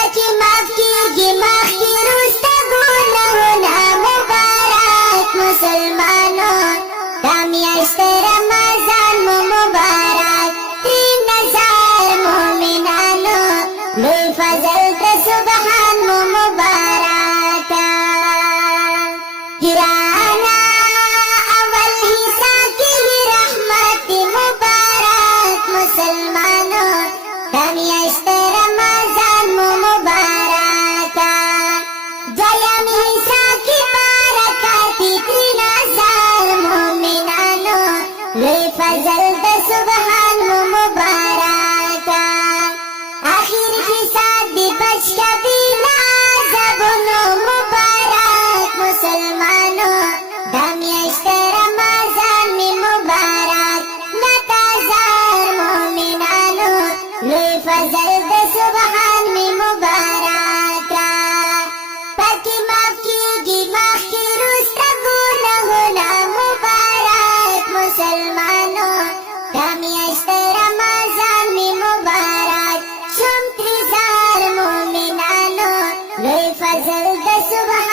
پاکی معاف کیږي مخکې وروسته ګناهونه مبارک مسلمانو دا میاشت رمضان مو مبارک ترې نظر مؤمنانو لوی فضل د سبحان مو مبارک گرانا اول حصہ کی رحمت مبارک مسلمانو دا میاشت رمضان مو مبارک دویم حصہ کی برکات ترې نظر مؤمنانو لوی فضل د سبحان مو مبارک آخر حصہ دی بچ کبینا زبونو مبارک مسلمانو دا میاشت رمضان می مبارک نتظر مؤمنانو لوی فضل د سبحان می مبارک پاکی معاف کیږي مخکې وروسته ګناهونه مبارک مسلمانو دا میاشت رمضان می مبارک شم ترې زار مؤمنانو لوی فضل د سبحان